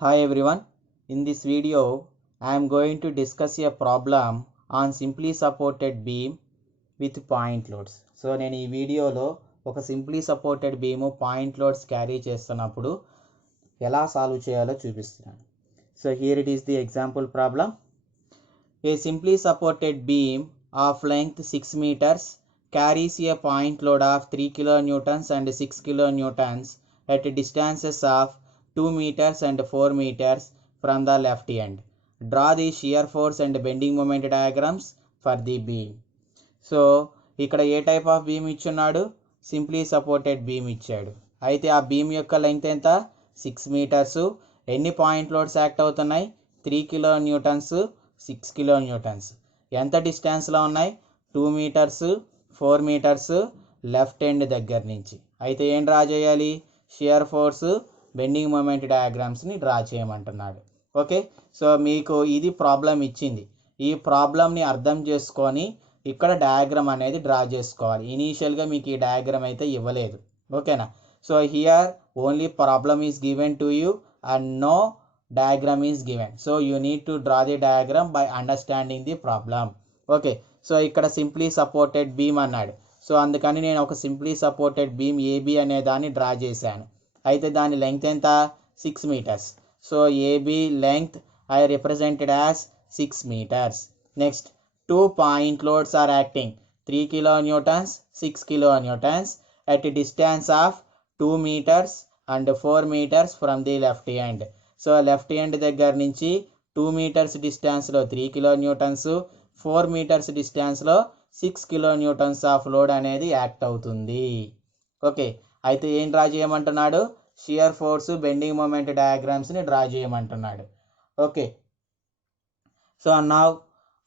Hi everyone, in this video I am going to discuss a problem on simply supported beam with point loads. So నేను ఈ వీడియోలో ఒక simply supported beam point loads carry చేస్తున్నప్పుడు ఎలా సాల్వ్ చేయాలో చూపిస్తున్నాను. So here it is the example problem. A simply supported beam of length 6 meters carries a point load of 3 kilonewtons and 6 kilonewtons at distances of 2 meters and 4 meters from the left end. Draw the shear force and bending moment diagrams for the beam. So ఇక్కడ ఏ type of beam ఇచ్చున్నాడు? Simply supported beam ఇచ్చాడు. అయితే ఆ బీమ్ యొక్క లెంగ్త్ ఎంత? 6 మీటర్స్. ఎన్ని point loads act అవుతున్నాయి? 3 కిలో న్యూటన్స్, 6 కిలో న్యూటన్స్. ఎంత డిస్టెన్స్లో ఉన్నాయి? 2 మీటర్స్, 4 మీటర్స్ లెఫ్ట్ ఎండ్ దగ్గర నుంచి. అయితే ఏం డ్రా చేయాలి? షియర్ ఫోర్స్, బెండింగ్ మూమెంట్ డయాగ్రామ్స్ని డ్రా చేయమంటున్నాడు. ఓకే, సో మీకు ఇది ప్రాబ్లం ఇచ్చింది. ఈ ప్రాబ్లమ్ని అర్థం చేసుకొని ఇక్కడ డయాగ్రామ్ అనేది డ్రా చేసుకోవాలి. ఇనీషియల్గా మీకు ఈ డయాగ్రామ్ అయితే ఇవ్వలేదు. ఓకేనా? So here only problem is given to you and no diagram is given. So you need to draw the diagram by understanding the problem. Okay, so ఇక్కడ సింప్లీ సపోర్టెడ్ బీమ్ అన్నాడు. సో అందుకని నేను ఒక సింప్లీ సపోర్టెడ్ బీమ్ ఏబి అనే దాన్ని డ్రా చేశాను. అయితే దాని లెంగ్త్ ఎంత? 6 metres. So AB length I represented as 6 meters. Next, 2 point loads are acting 3 kilonewtons, 6 kilonewtons at a distance of 2 meters and 4 meters from the left end. So left end దగ్గర నుంచి 2 meters డిస్టెన్స్లో 3 kilonewtons, 4 meters డిస్టెన్స్లో 6 kilonewtons ఆఫ్ లోడ్ అనేది act అవుతుంది. Okay, అయితే ఏం draw చేయమంటున్నాడు? Shear force, bending moment డయాగ్రామ్స్ని డ్రా చేయమంటున్నాడు. Okay, so now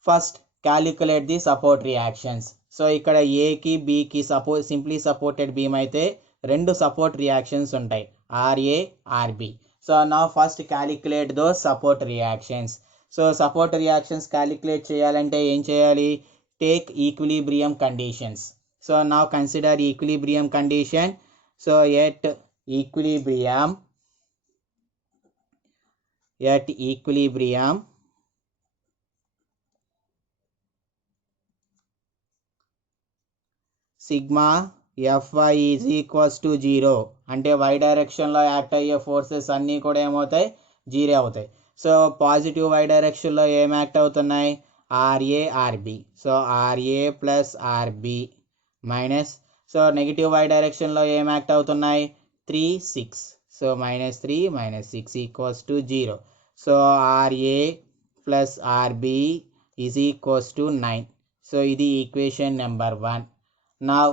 first calculate the support reactions. So ఇక్కడ ఏకి బికి సింప్లీ సపోర్టెడ్ బీమ్ అయితే రెండు సపోర్ట్ రియాక్షన్స్ ఉంటాయి, R A RB. So now first calculate those support reactions. So support reactions calculate చేయాలంటే ఏం చేయాలి? Take equilibrium conditions. So now consider equilibrium condition. So at equilibrium sigma f i is equals to 0. అంటే వై డైరెక్షన్లో యాక్ట్ అయ్యే ఫోర్సెస్ అన్నీ కూడా ఏమవుతాయి? 0 అవుతాయి. సో పాజిటివ్ వై డైరెక్షన్లో ఏం యాక్ట్ అవుతున్నాయి? RA RB. So RA plus RB minus, so negative Y డైరెక్షన్లో ఏం యాక్ట్ అవుతున్నాయి? 3 6. So -3 -6 equals to 0. So RA plus RB is equals to 9. So ఇది equation number 1. Now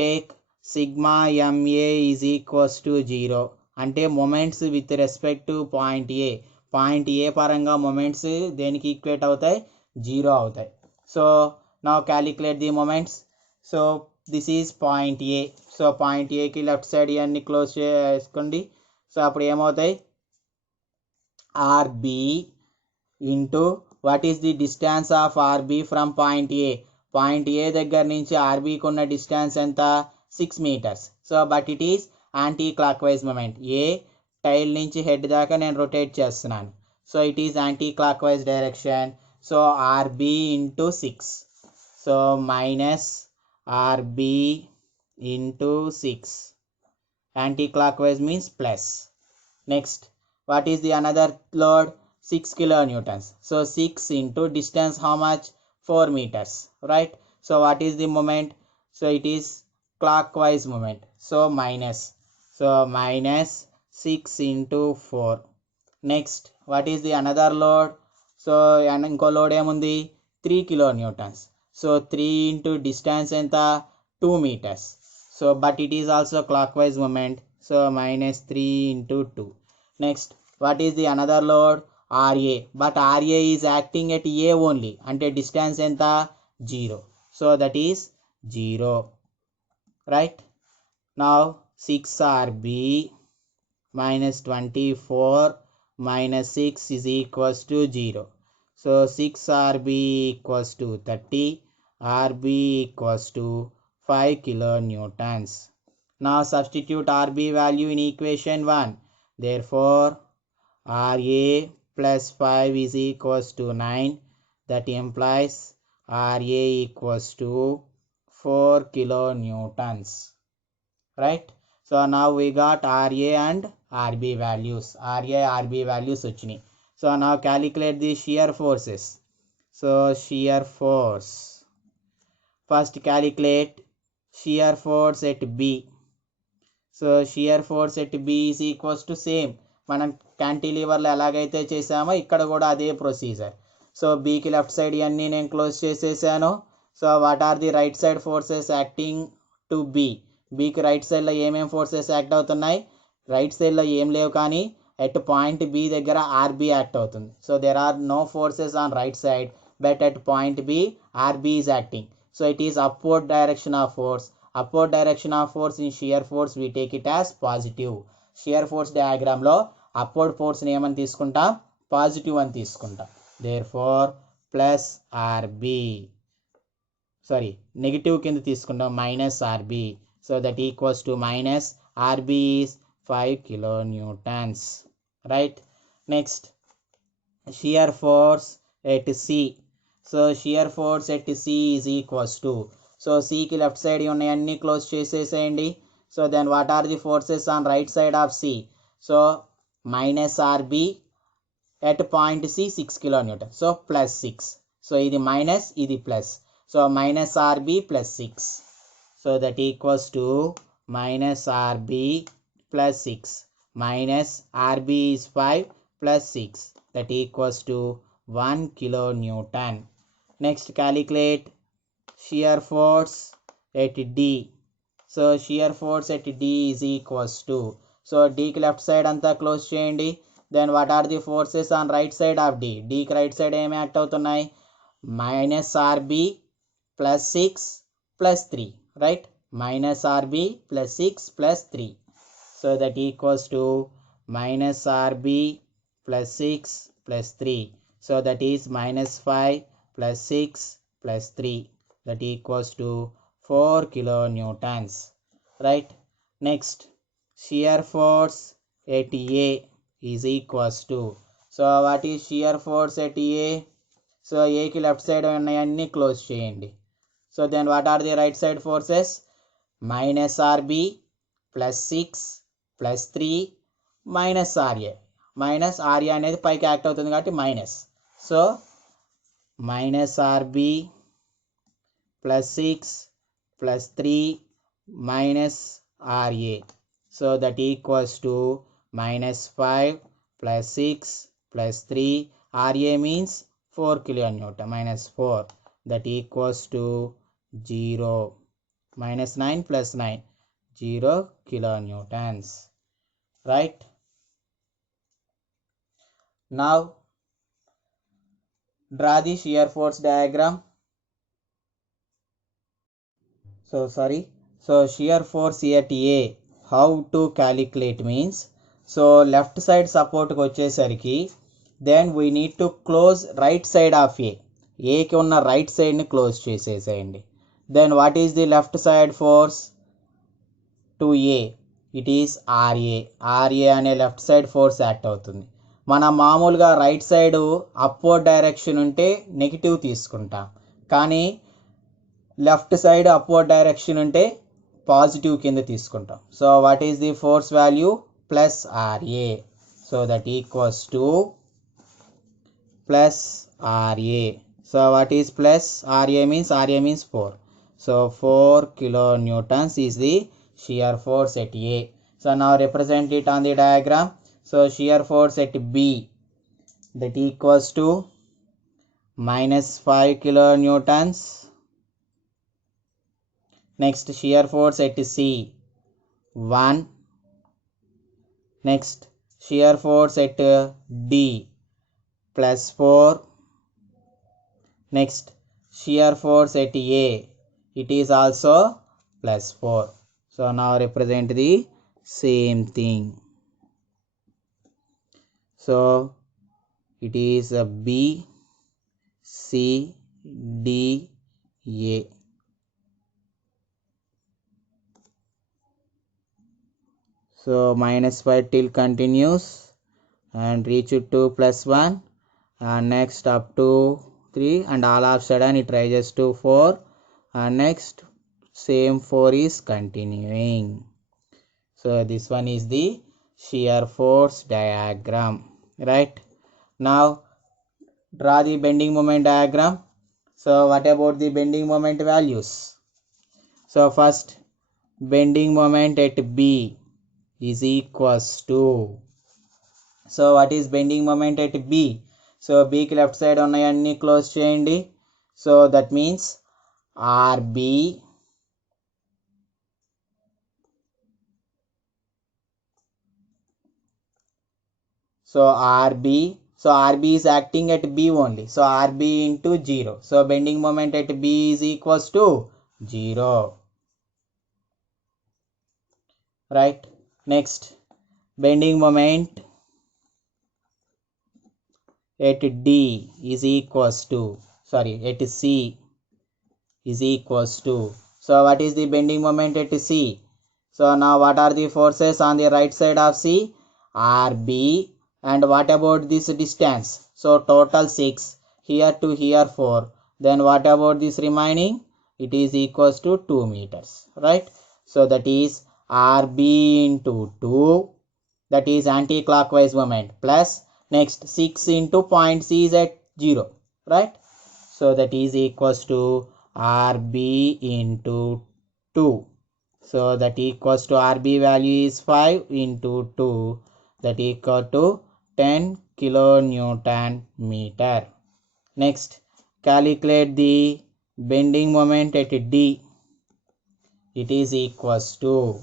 take sigma MA is equals to 0. అంటే moments with respect to point A. Point A పరంగా moments దేనికి equate అవుతాయి? 0 అవుతాయి. So now calculate the moments. So this is point A. So point ఏకి left side ఇవన్నీ close చేసుకోండి. So అప్పుడు ఏమవుతాయి? R B into what is the distance of R B from point A. Point A దగ్గర నుంచి ఆర్బీకి ఉన్న డిస్టెన్స్ ఎంత? 6 metres. So but it is anti clockwise moment. ఏ టైల్ నుంచి హెడ్ దాకా నేను రొటేట్ చేస్తున్నాను. So it is anti clock wise direction. So RB into 6. So minus RB into 6. Anti clock wise means plus. Next, what is the another load? 6 kilonewtons. So 6 into distance how much? 4 meters, right? So what is the moment? So it is clockwise moment. So minus. So minus 6 into 4. Next, what is the another load? So inko load emundi? 3 kilonewtons. So 3 into distance enta? 2 meters. So but it is also clockwise moment. So minus 3 into 2. Next, what is the another load? RA, but RA is acting at A only. Ante distance enta? 0. So that is 0, right? Now 6 RB minus 24 minus 6 is equals to 0. So 6 RB equals to 30. RB equals to 5 kilonewtons. Now substitute RB value in equation 1. Therefore RA plus 5 is equals to 9. That implies RA equals to 4 kilonewtons. Right? So now we got RA and RB values. RA, RB values వచ్చినాయి. So now calculate the shear forces. So shear force. First calculate shear force at B. So shear force at B is equals to same. మనం క్యాంటిలివర్లో ఎలాగైతే చేసామో ఇక్కడ కూడా అదే procedure. So బీకి left side ఇవన్నీ నేను క్లోజ్ చేసేసాను. So what are the right side forces acting to B? బీకి రైట్ సైడ్లో ఏమేమి ఫోర్సెస్ యాక్ట్ అవుతున్నాయి? రైట్ సైడ్లో ఏం లేవు, కానీ ఎట్ పాయింట్ బి దగ్గర ఆర్బీ యాక్ట్ అవుతుంది. So there are no forces on right side, but at point B RB is acting. So it is upward direction of force. Upward direction of force in shear force we take it as positive. Shear force diagram లో upward force ని ఏమని తీసుకుంటాం? పాజిటివ్ అని తీసుకుంటాం. Therefore plus RB, sorry negative కింద తీసుకుంటాం, minus RB. So that equals to minus RB is 5 kilonewtons. Right? Next, shear force at C. So shear force at C is equals to, so C కి left side ఉన్నాయన్నీ close చేసేసేయండి. So then what are the forces on right side of C? So minus RB at point C 6 kilonewton. So plus 6. So ఇది minus, ఇది plus. So minus RB plus 6. So that equals to minus RB plus 6 minus RB is 5 plus 6. That equals to 1 kilonewton. Next calculate shear force at D. So shear force at D is equals to, so D కి left side అంతా క్లోజ్ చేయండి. Then what are the forces on right side of D? D కి right side ఏమి యాక్ట్ అవుతున్నాయి? Minus RB plus 6 plus 3. Right? Minus RB plus 6 plus 3. So that equals to minus RB plus 6 plus 3. So that is minus 5 plus 6 plus 3. That equals to 4 kilonewtons. Right? Next, shear force at A is equals to, so what is shear force at A? So A ki left side ఉన్నాయన్నీ close చేయండి. So then what are the right side forces? Minus RB plus 6 plus 3 minus RA. Minus RA అనేది పైకి యాక్ట్ అవుతుంది కాబట్టి minus. So minus RB plus 6 ప్లస్ 3 minus RA. So that equals to minus 5 ప్లస్ 6 ప్లస్ 3. RA means 4 kilonewton, minus 4. That equals to 0. మైనస్ 9 ప్లస్ 9, 0 kilonewtons. Right? Now draw the shear force diagram. So shear force at A, how to calculate means, so left side support కి వచ్చేసరికి then we need to close right side of A. A కి ఉన్న right side ని క్లోజ్ చేసేసేయండి. Then what is the left side force to A? It is RA. RA అనే left side force act అవుతుంది. మనం మామూలుగా రైట్ సైడ్ అప్వర్డ్ డైరెక్షన్ ఉంటే నెగిటివ్ తీసుకుంటాం, కానీ లెఫ్ట్ సైడ్ అప్వర్డ్ డైరెక్షన్ ఉంటే పాజిటివ్ కింద తీసుకుంటాం. So what is the force value? Plus RA. So that equals to plus RA. So what is plus RA means? RA means 4. సో 4 kilonewtons is the shear force at A. So now represent it on the diagram. So shear force at B, that equals to minus 5 kilonewtons. Next, shear force at C, 1. Next, shear force at D, plus 4. Next, shear force at A, it is also plus 4. So now represent the same thing. So it is a B, C, D, A. So minus 5 till continues. and reach to +1, and next up to 3, and all of a sudden it rises to 4, and next same 4 is continuing. So this one is the shear force diagram, right? Now draw the bending moment diagram. So what about the bending moment values? So first, bending moment at B is equals to, so what is bending moment at B? So B కి left side ఉన్నాయన్నీ close చేయండి. So that means RB so RB is acting at B only. So RB into 0. So bending moment at B is equals to 0. Right? Next, bending moment at D is equals to, at C is equals to. So what is the bending moment at C? So now what are the forces on the right side of C? RB. And what about this distance? So total 6. Here to here 4. Then what about this remaining? It is equals to 2 meters. Right? So that is RB into 2. That is anti-clockwise moment. Plus next 6 into point C is at 0. Right? So that is equals to RB into 2. So that equals to RB value is 5 into 2. That equal to 10 kilonewton meter. Next, calculate the bending moment at D. It is equals to.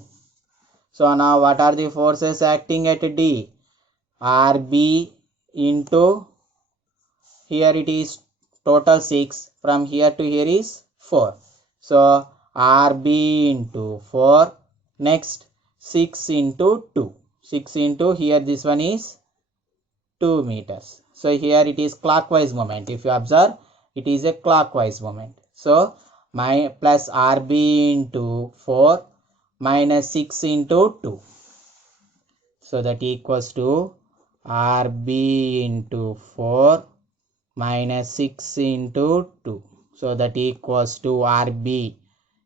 So now what are the forces acting at D? RB into, here it is total 6, from here to here is 4. So RB into 4. Next 6 into 2. 6 into here, this one is 2 meters. So here it is clockwise moment. If you observe, it is a clockwise moment. So my plus RB into 4 minus 6 into 2. So that equals to RB into 4 minus 6 into 2. So that equals to RB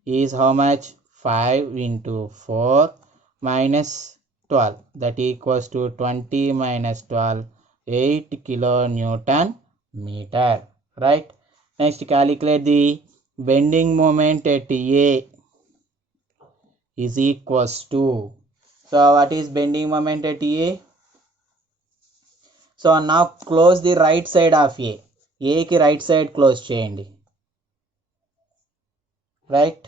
is how much? 5 into 4 minus 12. That equals to 20 minus 12, 8 kilonewton meter. Right? Next, calculate the bending moment at A is equals to. So what is bending moment at A? So now close the right side of A. A ki right side close cheyandi. Right?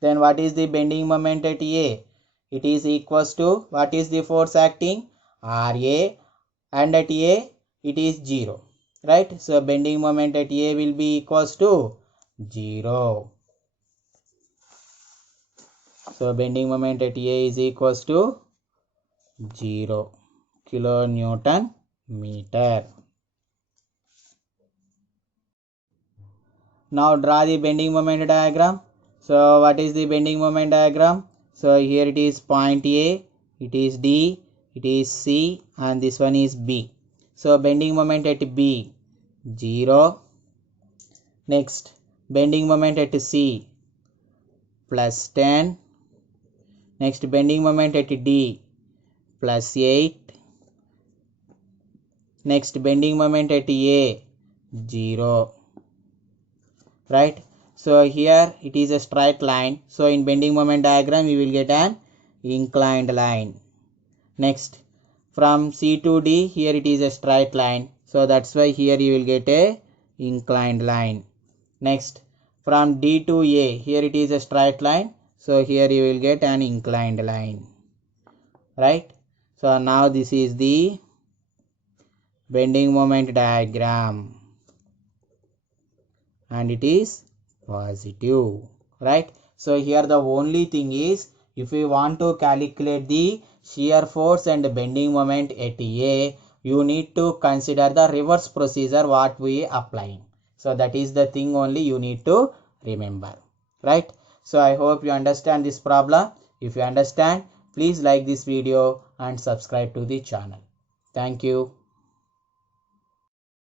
Then what is the bending moment at A? It is equals to, what is the force acting? RA, and at A it is 0. Right? So bending moment at A will be equals to 0. So bending moment at A is equals to 0 kilonewton meter. Now draw the bending moment diagram. So what is the bending moment diagram? So here it is point A, it is D, it is C, and this one is B. So bending moment at B, 0. Next, bending moment at C, plus 10. Next, bending moment at D, plus 8. Next, bending moment at A, 0. Right? So here it is a straight line. So in bending moment diagram you will get an inclined line. Next, from C to D, here it is a straight line. So that's why here you will get a inclined line. Next, from D to A, here it is a straight line. So here you will get an inclined line. Right? So now this is the bending moment diagram. And it is positive. Right? So here the only thing is, if you want to calculate the shear force and bending moment at A, you need to consider the reverse procedure what we applying. So that is the thing only you need to remember. Right? So I hope you understand this problem. If you understand, please like this video and subscribe to the channel. Thank you.